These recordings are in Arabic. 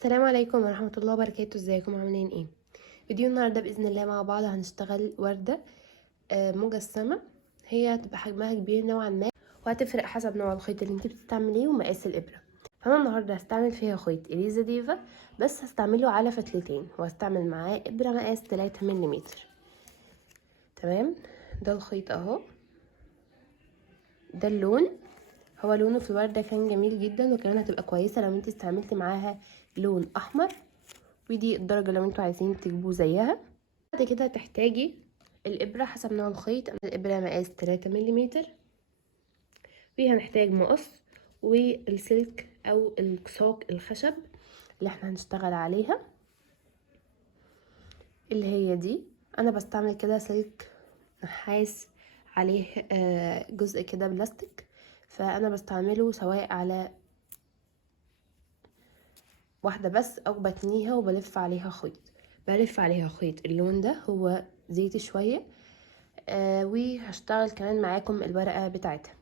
السلام عليكم ورحمة الله وبركاته. ازيكم عاملين ايه؟ فيديو النهاردة بإذن الله مع بعض هنشتغل وردة مجسمة. هي هتبقى حجمها كبير نوعا ما، وهتفرق حسب نوع الخيط اللي انت بتستعمليه ومقاس الإبرة. فأنا النهاردة هستعمل فيها خيط إليزا ديفا، بس هستعمله على فتلتين، وهستعمل معاه إبرة مقاس 3 ملم. تمام، ده الخيط اهو، ده اللون. هو لونه في الوردة كان جميل جدا، وكمان هتبقى كويسة لو انت استعملتي معاها لون أحمر، ودي الدرجة لو انتوا عايزين تجيبوا زيها. بعد كده هتحتاجي الإبرة حسب نوع الخيط. أنا الإبرة مقاس 3 ملم، وهنحتاج مقص والسلك أو الساق الخشب اللي احنا هنشتغل عليها، اللي هي دي. أنا بستعمل كده سلك نحاس عليه جزء كده بلاستيك، فأنا بستعمله سواء على واحدة بس أو بتنيها وبلف عليها خيط. بلف عليها خيط اللون ده هو زيتي شوية، وهشتغل كمان معاكم الورقة بتاعتها.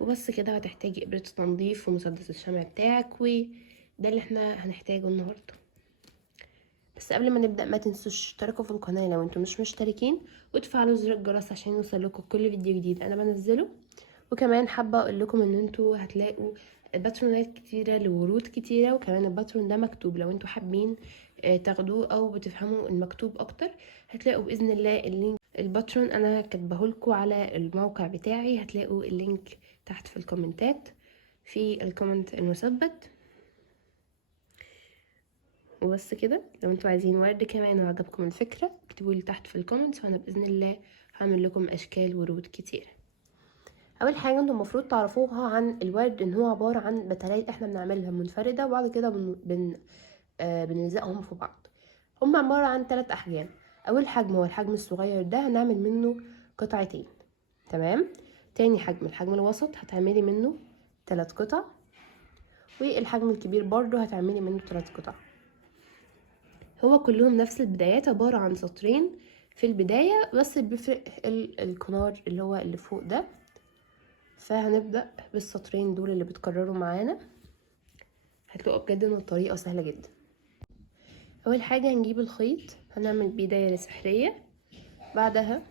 وبس كده. هتحتاجي إبرة تنظيف ومسدس الشمع بتاعك، وده اللي احنا هنحتاجه النهاردة. بس قبل ما نبدأ ما تنسوش تشتركوا في القناة لو انتم مش مشتركين، وتفعلوا زر الجرس عشان يوصلكوا كل فيديو جديد انا بنزله. وكمان حابة اقول لكم ان انتوا هتلاقوا باترونات كتيرة لورود كتيرة، وكمان الباترون ده مكتوب لو انتوا حابين تاخدوه او بتفهموا المكتوب اكتر. هتلاقوا باذن الله اللينك الباترون انا كاتبهولكوا على الموقع بتاعي، هتلاقوا اللينك تحت في الكومنتات في الكومنت المثبت. وبس كده. لو انتوا عايزين ورد كمان وعجبكم الفكرة اكتبوا لي تحت في الكومنتس، وانا باذن الله هعمل لكم اشكال ورود كتير. اول حاجه انتوا المفروض تعرفوها عن الورد ان هو عباره عن بتلات احنا بنعملها منفرده، وبعد كده بنلزقهم في بعض. هم عباره عن 3 احجام. اول حجم هو الحجم الصغير، ده هنعمل منه قطعتين. تمام. تاني حجم الحجم الوسط هتعملي منه 3 قطع، والحجم الكبير برضو هتعملي منه 3 قطع. هو كلهم نفس البدايات، عباره عن سطرين في البدايه، بس بيفرق الكنار اللي هو اللي فوق ده. فهنبدأ بالسطرين دول اللي بتكرروا معانا. هتلاقوا بجد ان الطريقة سهلة جدا. اول حاجة هنجيب الخيط، هنعمل بيه دايرة سحرية. بعدها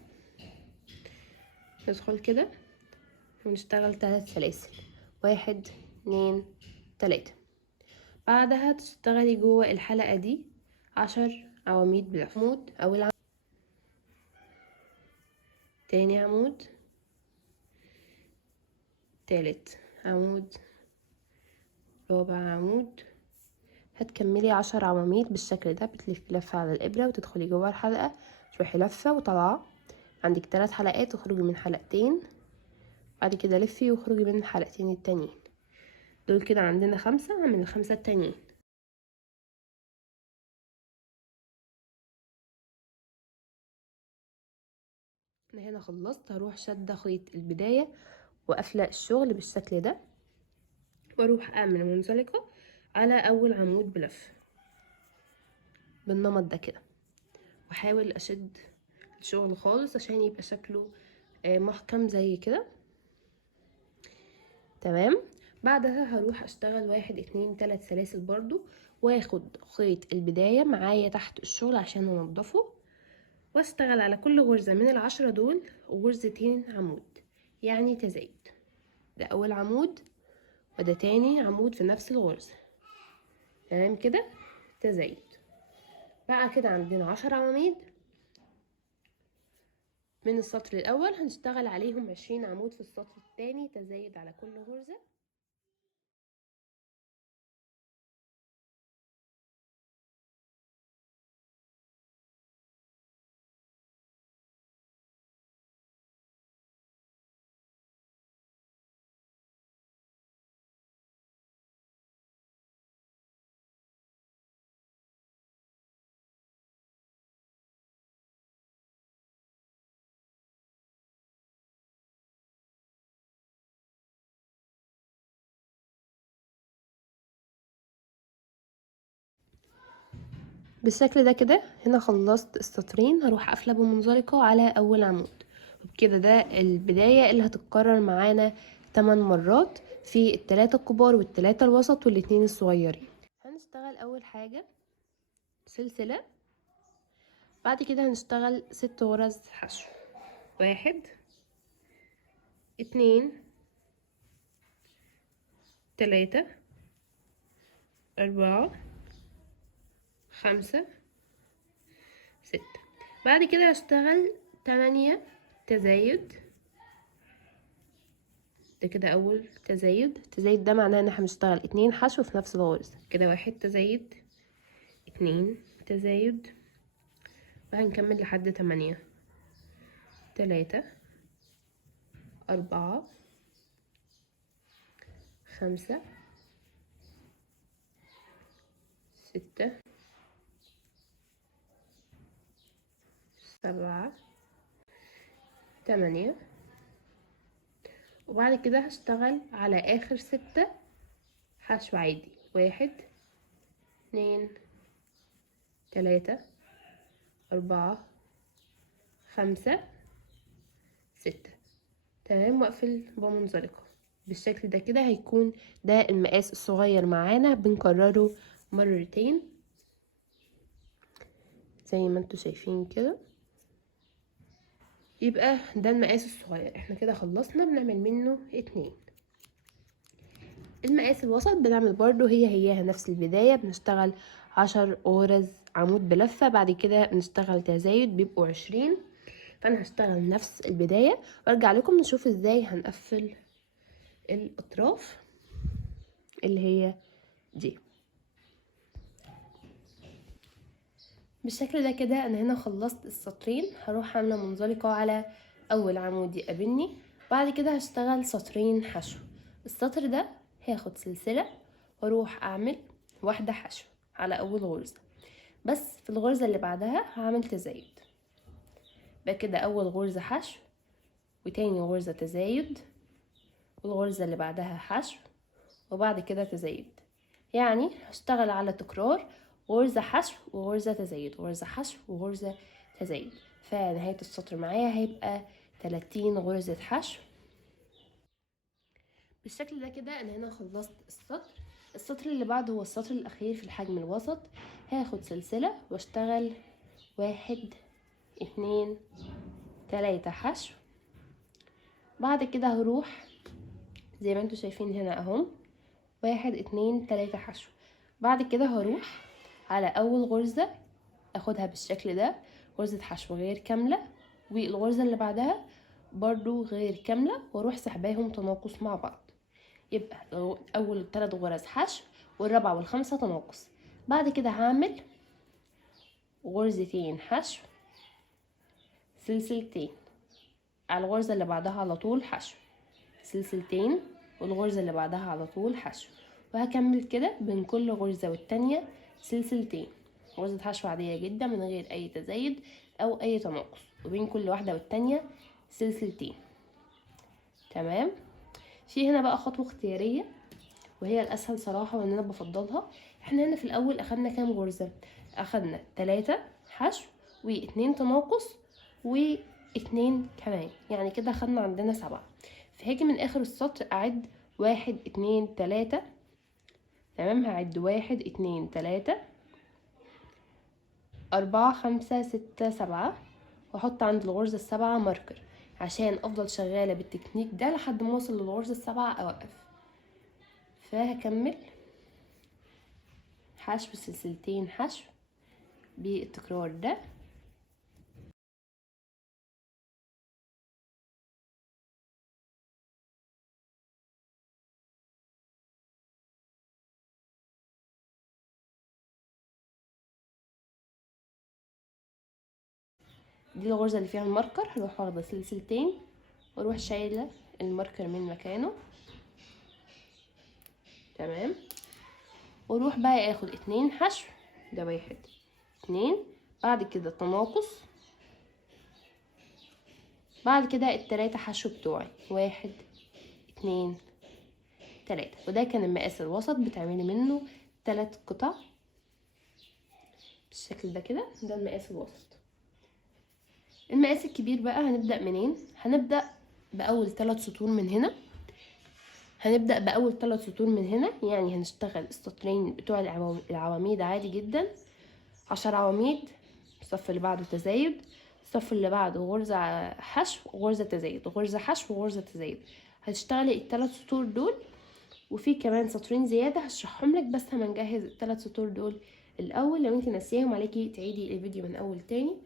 ندخل كده ونشتغل 3 سلاسل، 1 2 3. بعدها تشتغلي جوه الحلقة دي 10 عواميد بلف. عمود، اول عمود، تاني عمود، تالت عمود، رابع عمود. هتكملي 10 عواميد بالشكل ده. بتلفي لفة على الإبرة وتدخلي جوه الحلقة، تروحي لفة وطالعة. عندك 3 حلقات، تخرجي من حلقتين، بعد كده لفي وخرجي من الحلقتين التانيين. دول كده عندنا 5 من ال5 التانيين. انا هنا خلصت. هروح شادة خيط البداية وقافلة الشغل بالشكل ده، واروح اعمل منزلقة على اول عمود بلف بالنمط ده كده، واحاول اشد الشغل خالص عشان يبقى شكله محكم زي كده. تمام. بعدها هروح اشتغل 1 2 3 سلاسل برضو، واخد خيط البداية معايا تحت الشغل عشان انضفه، واشتغل على كل غرزة من ال10 دول غرزتين عمود، يعني تزايد. ده اول عمود، وده تاني عمود في نفس الغرزة. تمام كده، تزايد. بقى كده عندنا 10 عواميد. من السطر الاول هنشتغل عليهم 20 عمود في السطر التاني تزايد على كل غرزة. بالشكل ده كده. هنا خلصت السطرين، هروح قافله بمنزلقه على اول عمود. وبكده ده البدايه اللي هتتكرر معانا 8 مرات في ال3 الكبار وال3 الوسط وال2 الصغيرين. هنشتغل اول حاجة سلسلة، بعد كده هنشتغل 6 غرز حشو. 1 2 3 4 5 6. بعد كده هشتغل 8 تزايد. ده كده اول تزايد. التزايد ده معناه ان احنا هنشتغل 2 حشو في نفس الغرزة. كده 1 تزايد، 2 تزايد، وهنكمل لحد 8. 3 4 5 6 7 8. وبعد كده هشتغل على اخر 6 حشو عادي. 1 2 3 4 5 6. تمام، واقفل بمنزلقة بالشكل ده. كده هيكون ده المقاس الصغير معانا، بنكرره مرتين زي ما انتوا شايفين كده. يبقى ده المقاس الصغير. احنا كده خلصنا، بنعمل منه 2. المقاس الوسط بنعمل برضو هيها نفس البداية. بنشتغل 10 غرز عمود بلفة، بعد كده بنشتغل تزايد بيبقوا 20. فانا هشتغل نفس البداية وارجع لكم نشوف ازاي هنقفل الاطراف اللي هي دي بالشكل ده. كده انا هنا خلصت السطرين. هروح عامله منزلقه على اول عمود يقابلني، بعد كده هشتغل سطرين حشو. السطر ده هاخد سلسله واروح اعمل واحده حشو على اول غرزه، بس في الغرزه اللي بعدها هعمل تزايد. بقى كده اول غرزه حشو، وتاني غرزه تزايد، والغرزه اللي بعدها حشو، وبعد كده تزايد. يعني هشتغل على تكرار غرزة حشو وغرزة تزايد، غرزة حشو وغرزة تزايد. فنهاية السطر معايا هيبقى 30 غرزة حشو بالشكل ده. كده انا هنا خلصت السطر. السطر اللي بعده هو السطر الاخير في الحجم الوسط. هاخد سلسلة واشتغل 1 2 3 حشو. بعد كده هروح زي ما انتوا شايفين هنا اهو، 1 2 3 حشو. بعد كده هروح على اول غرزة اخدها بالشكل ده، غرزة حشو غير كاملة، والغرزة اللي بعدها برضو غير كاملة، واروح سحباهم تناقص مع بعض. يبقى اول 3 غرز حشو، والرابعة والخامسة تناقص. بعد كده هعمل غرزتين حشو، سلسلتين، على الغرزة اللي بعدها على طول حشو، سلسلتين، والغرزة اللي بعدها على طول حشو. وهكمل كده بين كل غرزة والتانية سلسلتين، غرزة حشو عادية جدا من غير اي تزايد او اي تناقص، وبين كل واحدة والتانية سلسلتين. تمام. في هنا بقى خطوة اختيارية وهي الاسهل صراحة وان انا بفضلها. احنا هنا في الاول اخدنا كام غرزة؟ اخدنا 3 حشو و2 تناقص و2 كمان، يعني كده اخدنا عندنا 7. فهاجي من اخر السطر اعد 1 2 3. تمام، هعد 1 2 3 4 5 6 7، واحط عند الغرزة 7 ماركر عشان افضل شغالة بالتكنيك ده لحد ما اوصل للغرزة 7 اوقف. فهكمل حشو سلسلتين حشو بالتكرار ده. دي الغرزة اللي فيها الماركر، هروح واخدة سلسلتين واروح شايلة الماركر من مكانه. تمام، واروح بقى اخد 2 حشو. ده 1 2، بعد كده تناقص، بعد كده ال3 حشو بتوعي 1 2 3. وده كان المقاس الوسط، بتعملي منه 3 قطع بالشكل ده. كده ده المقاس الوسط. المقاس الكبير بقى هنبدأ منين؟ هنبدأ بأول 3 سطور من هنا، هنبدأ بأول 3 سطور من هنا، يعني هنشتغل السطرين بتوع العواميد عادي جدا، 10 عواميد. الصف اللي بعده تزايد، الصف اللي بعده غرزة حشو وغرزة تزايد، غرزة حشو وغرزة تزايد. هتشتغلي ال3 سطور دول، وفي كمان سطرين زيادة هشرحهم لك، بس هنجهز ال3 سطور دول الأول. لو انت ناسياهم عليكي تعيدي الفيديو من أول تاني،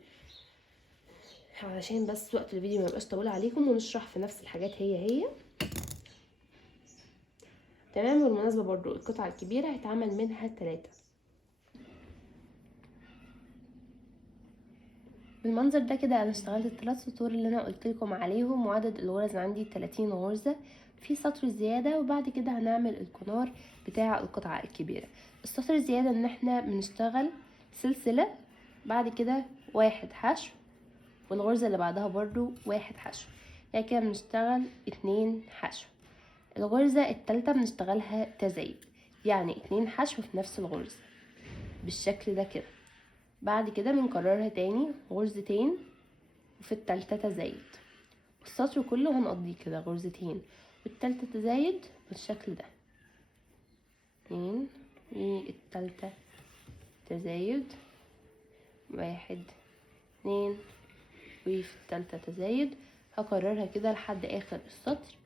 علشان بس وقت الفيديو ما يبقاش طويل عليكم، ونشرح في نفس الحاجات هي. تمام. بالمناسبة برضو القطعة الكبيرة هيتعمل منها 3. بالمنظر ده كده انا اشتغلت ال3 سطور اللي انا قلت لكم عليهم، وعدد الغرز عندي 30 غرزة. في سطر زيادة، وبعد كده هنعمل الكنار بتاع القطعة الكبيرة. السطر الزيادة ان احنا بنشتغل سلسلة، بعد كده 1 حشو، والغرزة اللي بعدها برضو 1 حشو، يعني كده بنشتغل 2 حشو. الغرزة التالتة بنشتغلها تزايد، يعني 2 حشو في نفس الغرزة بالشكل ده كده. بعد كده بنكررها تاني غرزتين، وفي التالتة تزايد. السطر كله هنقضيه كده غرزتين والتالتة تزايد بالشكل ده، 2 والتالتة تزايد، 1 2 وفي التالتة تزايد. هكررها كده لحد اخر السطر،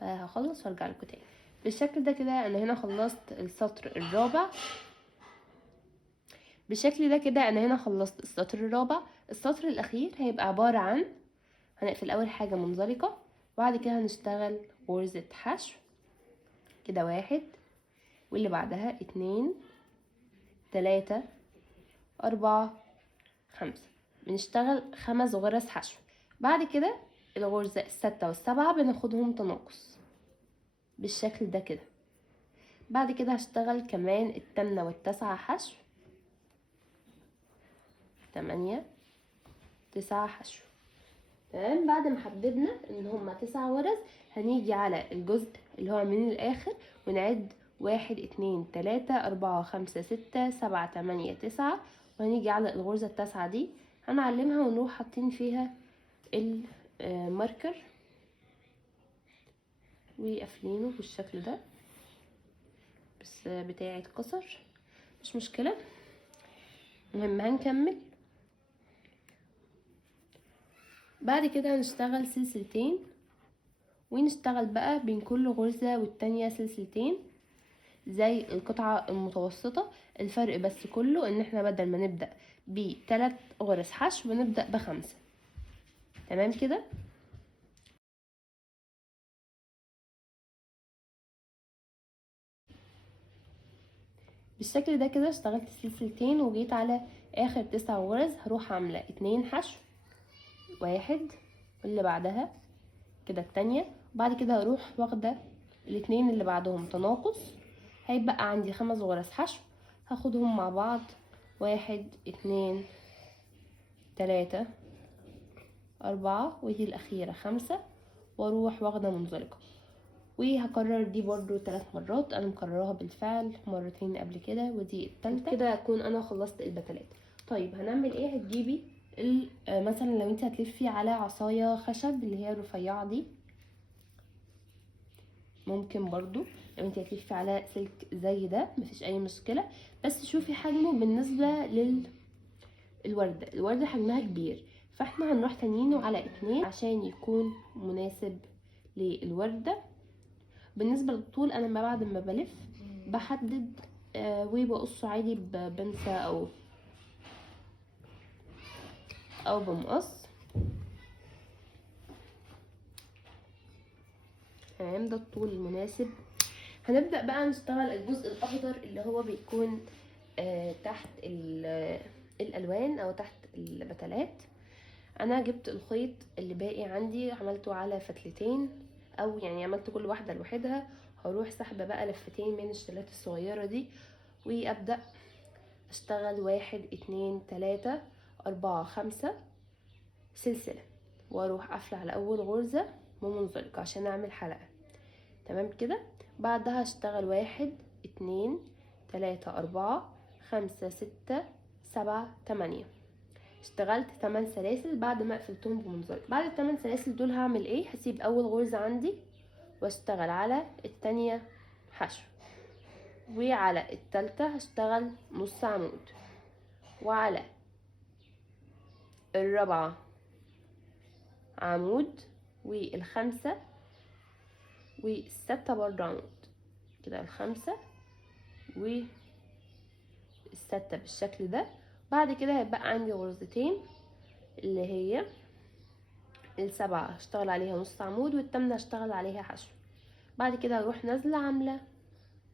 فهخلص وارجع لكم تاني. بالشكل ده كده انا هنا خلصت السطر الرابع. بالشكل ده كده انا هنا خلصت السطر الرابع. السطر الاخير هيبقى عبارة عن، هنقفل اول حاجة منزلقة، وبعد كده هنشتغل غرزة حشو كده 1، واللي بعدها 2 3 4 5. بنشتغل 5 غرز حشو. بعد كده الغرزة الستة والسبعة بناخدهم تناقص بالشكل ده كده. بعد كده هشتغل كمان التامنة والتاسعة حشو، 8 9 حشو. تمام. بعد ما حددنا ان هما 9 غرز، هنيجي على الجزء اللي هو من الاخر ونعد 1 2 3 4 5 6 7 8 9، وهنيجي على الغرزة التاسعة دي هنعلمها ونروح حاطين فيها الماركر وقافلينه بالشكل ده، بس بتاعي اتكسر مش مشكلة. المهم هنكمل. بعد كده هنشتغل سلسلتين، ونشتغل بقى بين كل غرزة والتانية سلسلتين زي القطعة المتوسطة. الفرق بس كله ان احنا بدل ما نبدأ ب3 غرز حشو بنبدأ ب5. تمام كده. بالشكل ده كده اشتغلت سلسلتين وجيت على اخر 9 غرز، هروح عاملة 2 حشو 1، واللي بعدها كده التانية. بعد كده هروح واخدة الاتنين اللي بعدهم تناقص، هيبقى عندي 5 غرز حشو هاخدهم مع بعض 1 2 3 4، ودي الأخيرة 5، واروح واخدة منزلقة. وهكرر دي برضو 3 مرات، انا مكرراها بالفعل مرتين قبل كده، ودي التالتة كده اكون انا خلصت البتلات. طيب هنعمل ايه؟ هتجيبي مثلا لو انت هتلفي على عصاية خشب اللي هي الرفيعة دي، ممكن برضو لو انت هتلفي على سلك زي ده مفيش اي مشكلة، بس شوفي حجمه بالنسبة الوردة حجمها كبير، فاحنا هنروح تانيينه على 2 عشان يكون مناسب للوردة. بالنسبة للطول انا بعد ما بلف بحدد وبقصه عادي ببنسة او بمقص. تمام، ده الطول المناسب. هنبدأ بقى نشتغل الجزء الاخضر اللي هو بيكون تحت الالوان او تحت البتلات. انا جبت الخيط اللي باقي عندي عملته على فتلتين، او يعني عملت كل واحدة لوحدها. هروح سحبة بقى لفتين من الشلات الصغيرة دي، وابدأ اشتغل 1 2 3 4 5 سلسلة، واروح قافلة على اول غرزة ومنزلقة عشان اعمل حلقة. تمام كده. بعدها اشتغل 1 2 3 4 5 6 7 8. اشتغلت 8 سلاسل بعد ما قفلتهم بمنزلق. بعد ال8 سلاسل دول هعمل ايه؟ هسيب اول غرزة عندي واشتغل على التانية حشو، وعلى التالتة هشتغل نص عمود، وعلى الرابعة عمود، والخامسة والستة برضه عمود. كده الخامسة والستة بالشكل ده. بعد كده هيبقى عندي غرزتين، اللي هي السبعة هشتغل عليها نص عمود، والتامنة هشتغل عليها حشو. بعد كده هروح نازلة عاملة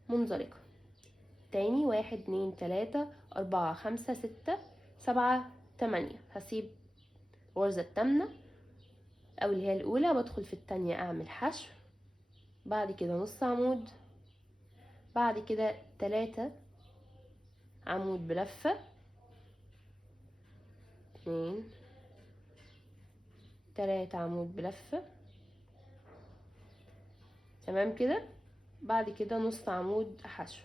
منزلقة تاني، 1 2 3 4 5 6 7 8. هسيب غرزة التامنة او اللي هي الاولى، بدخل في التانية اعمل حشو، بعد كده نص عمود، بعد كده 3 عمود بلفة، 2 3 عمود بلفة، تمام كده. بعد كده نص عمود حشو.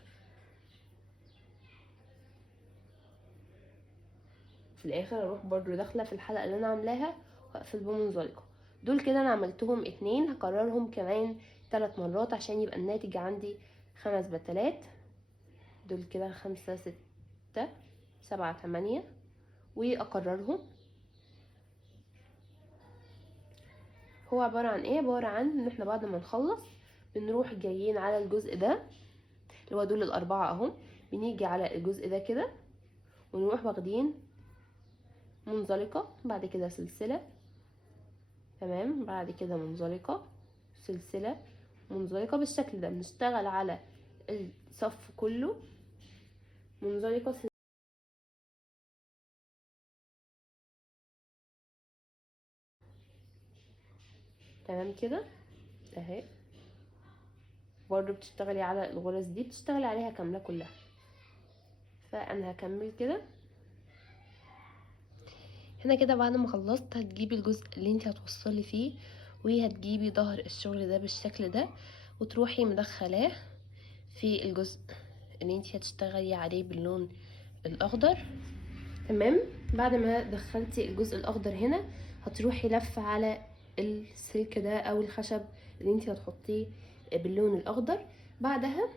في الاخر اروح برضو داخله في الحلقه اللي انا عاملاها واقفل بمنزلقه. دول كده انا عملتهم 2، هكررهم كمان 3 مرات عشان يبقى الناتج عندي 5 بتلات. دول كده 5 6 7 8، واكررهم. هو عباره عن ايه؟ عباره عن ان احنا بعد ما نخلص بنروح جايين على الجزء ده اللي هو دول الاربعه اهم، بنيجي على الجزء ده كده ونروح واخدين منزلقه، بعد كده سلسله، تمام، بعد كده منزلقة، سلسلة، منزلقة بالشكل ده. بنشتغل على الصف كله منزلقة تمام كده اهي. برضو بتشتغلي على الغرز دي، بتشتغلي عليها كاملة كلها. فانا هكمل كده هنا كده. بعد ما خلصت هتجيبي الجزء اللي انت هتوصلي فيه، وهتجيبي ظهر الشغل ده بالشكل ده، وتروحي مدخلاه في الجزء اللي انت هتشتغلي عليه باللون الاخضر، تمام. بعد ما دخلتي الجزء الاخضر هنا هتروحي لفه على السلك ده او الخشب اللي انت هتحطيه باللون الاخضر. بعدها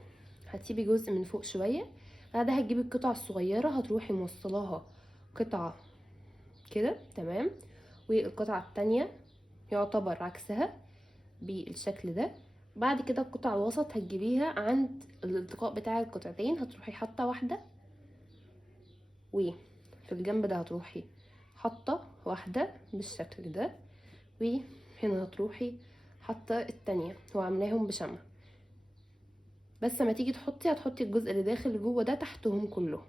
هتسيبي جزء من فوق شويه، بعدها هتجيبي القطعه الصغيره هتروحي موصلاها قطعه كده، تمام، والقطعه التانية يعتبر عكسها بالشكل ده. بعد كده القطعه الوسط هتجيبيها عند الالتقاء بتاع القطعتين، هتروحي حاطه واحده، وفي الجنب ده هتروحي حاطه واحده بالشكل ده، وهنا هتروحي حاطه التانية وعاملاهم بشمع. بس ما تيجي تحطي هتحطي الجزء اللي داخل جوه ده تحتهم كلهم،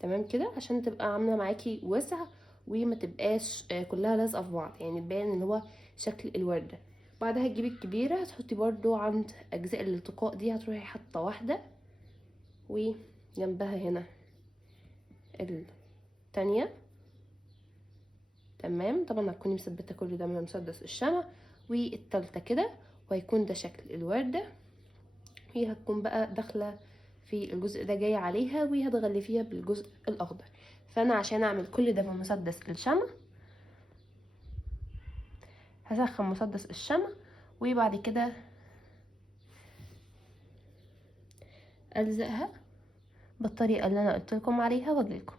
تمام كده، عشان تبقى عامله معاكي وسع وما تبقاش كلها لازقه في بعض، يعني تبان اللي هو شكل الورده. بعدها تجيبي الكبيره هتحطي برضو عند اجزاء الالتقاء دي، هتروحي حاطه واحده، وجنبها هنا التانية، تمام. طبعا هتكوني مثبته كل ده من مسدس الشمع، والتالتة كده، وهيكون ده شكل الوردة. هي هتكون بقى داخله في الجزء ده جاي عليها، وهتغلفيها بالجزء الاخضر. فانا عشان اعمل كل ده بمسدس الشمع هسخن مسدس الشمع، وبعد كده الزقها بالطريقه اللي انا قلت لكم عليها واجيلكم.